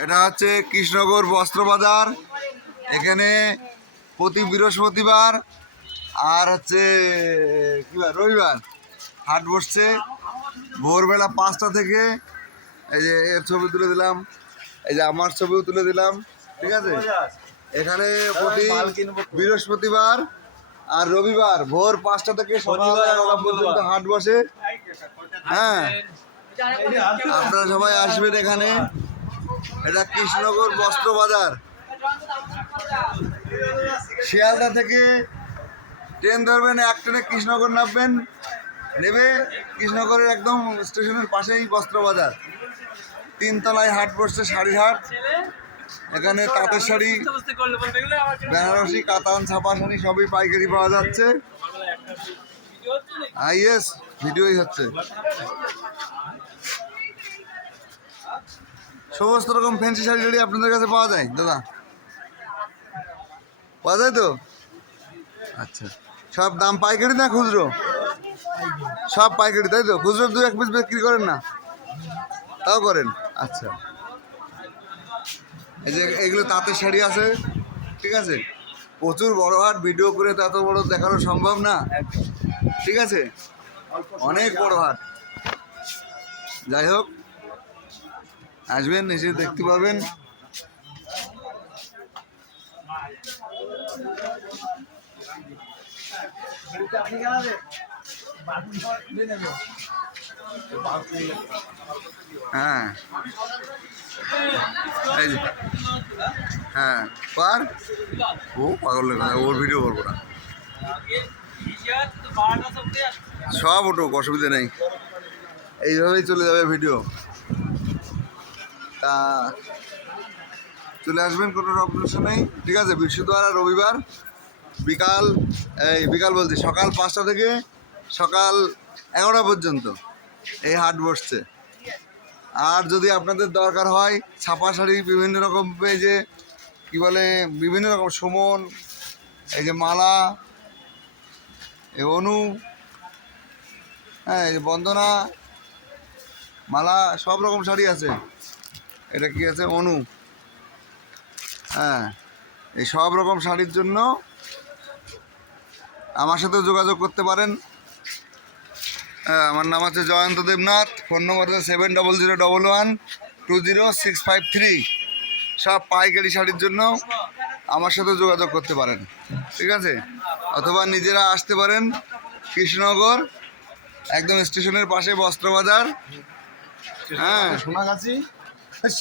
এটা হচ্ছে কৃষ্ণগর বস্ত্র বাজার এখানে প্রতি বৃহস্পতিবার আর হচ্ছে কি বার রবিবার হাট বসছে। ভোরবেলা পাঁচটা থেকে এই যে এর ছবি তুলে দিলাম এই যে আমার ছবিও তুলে দিলাম ঠিক আছে? এখানে প্রতি বৃহস্পতিবার আর রবিবার ভোর পাঁচটা থেকে সকাল এগারোটা পর্যন্ত হাট বসে। হ্যাঁ। আপনারা সবাই আসবেন এখানে। এটা কৃষ্ণনগর বস্ত্র বাজার শিয়ালদা থেকে ট্রেন ধরবেন, এক ট্রেনে কৃষ্ণনগর নামবেন নেবে কৃষ্ণনগরের একদম স্টেশনের পাশেই বস্ত্র বাজার তিনতলায় হাট বসছে শাড়ি হাট। এখানে তাঁতের শাড়ি, বেনারসি, কাতান ছাপা শাড়ি সবই পাইকারি পাওয়া যাচ্ছে। আইএস ভিডিওই হচ্ছে। সমস্ত রকম ফ্যান্সি শাড়ি টাড়ি আপনাদের কাছে পাওয়া যায়, দাদা? পাওয়া যায় তো? আচ্ছা। সব দাম পাইকারি না খুচরো? সব পাইকারি, তাই তো? খুচরো দু এক পিস বিক্রি করেন না? তাও করেন? আচ্ছা। এই যে এগুলো তাঁতের শাড়ি আছে, ঠিক আছে? প্রচুর বড় হাট, ভিডিও করে তো এত বড় দেখানো সম্ভব না? ঠিক আছে? অনেক বড় হাট। যাই হোক আসবেন, এসে দেখতে পাবেন। হ্যাঁ। হ্যাঁ ও, পাগল ওর ভিডিও করব না। সব উঠুক অসুবিধা নেই। এইভাবেই চলে যাবে ভিডিও তা চলে আসবেন কোনো সমস্যা নেই ঠিক আছে, বৃহস্পতিবার আর রবিবার। বিকাল, এই বিকাল বলছি, সকাল পাঁচটা থেকে সকাল এগারোটা পর্যন্ত এই হাট বসছে। আর যদি আপনাদের দরকার হয়, ছাপা শাড়ি, বিভিন্ন রকম যে, কী বলে, বিভিন্ন রকম সুমন, এই যে মালা, এই অনু হ্যাঁ এই যে বন্দনা, মালা, সব রকম শাড়ি আছে। এটা কি আছে? অনু। হ্যাঁ এই সব রকম শাড়ির জন্য আমার সাথে যোগাযোগ করতে পারেন। হ্যাঁ আমার নাম আছে জয়ন্ত দেবনাথ, ফোন নম্বর আছে seven double zero double one two zero six five three. সব পাইকারি শাড়ির জন্য আমার সাথে যোগাযোগ করতে পারেন। ঠিক আছে? অথবা নিজেরা আসতে পারেন কৃষ্ণনগর, একদম স্টেশনের পাশে বস্ত্র বাজার হ্যাঁ। সোনাগাছি। Hadi.